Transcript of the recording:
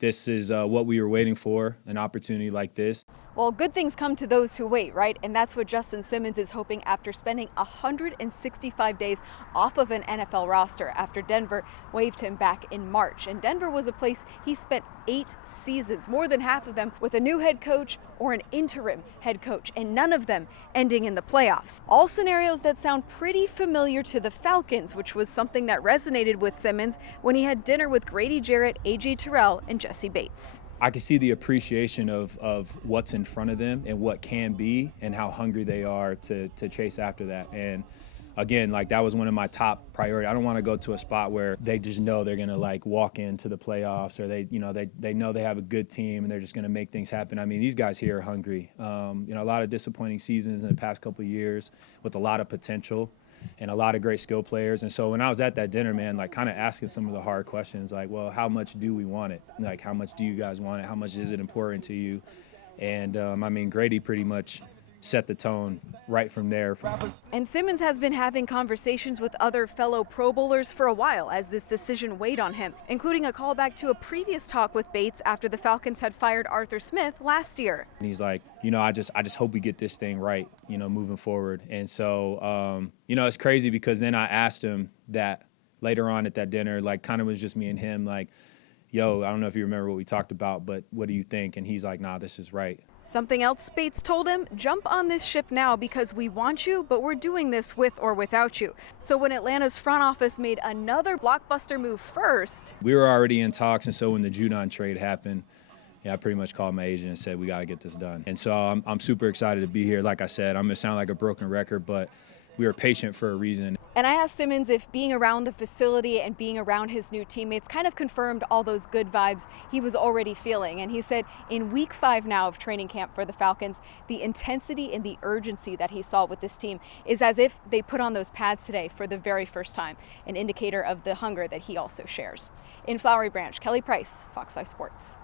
this is what we were waiting for, an opportunity like this. Well, good things come to those who wait, right? And that's what Justin Simmons is hoping after spending 165 days off of an NFL roster after Denver waived him back in March. And Denver was a place he spent 8 seasons, more than half of them with a new head coach or an interim head coach, and none of them ending in the playoffs. All scenarios that sound pretty familiar to the Falcons, which was something that resonated with Simmons when he had dinner with Grady Jarrett, A.J. Terrell, and Jesse Bates. I can see the appreciation of what's in front of them and what can be and how hungry they are to chase after that. And again, like that was one of my top priorities. I don't want to go to a spot where they just know they're going to like walk into the playoffs, or they know they have a good team and they're just going to make things happen. I mean, these guys here are hungry. A lot of disappointing seasons in the past couple of years with a lot of potential and a lot of great skill players. And so when I was at that dinner, man, like kind of asking some of the hard questions, like, well, how much do we want it? Like, how much do you guys want it? How much is it important to you? And Grady pretty much set the tone right from there. And Simmons has been having conversations with other fellow Pro Bowlers for a while as this decision weighed on him, including a callback to a previous talk with Bates after the Falcons had fired Arthur Smith last year. And he's like, I just hope we get this thing right, moving forward. And so, it's crazy because then I asked him that later on at that dinner, like kind of was just me and him, like, yo, I don't know if you remember what we talked about, but what do you think? And he's like, nah, this is right. Something else Bates told him, jump on this ship now because we want you, but we're doing this with or without you. So when Atlanta's front office made another blockbuster move first. We were already in talks, and so when the Judon trade happened, I pretty much called my agent and said, we got to get this done. And so I'm super excited to be here. Like I said, I'm going to sound like a broken record, but we were patient for a reason. And I asked Simmons if being around the facility and being around his new teammates kind of confirmed all those good vibes he was already feeling. And he said in week 5 now of training camp for the Falcons, the intensity and the urgency that he saw with this team is as if they put on those pads today for the very first time, an indicator of the hunger that he also shares. In Flowery Branch, Kelly Price, Fox 5 Sports.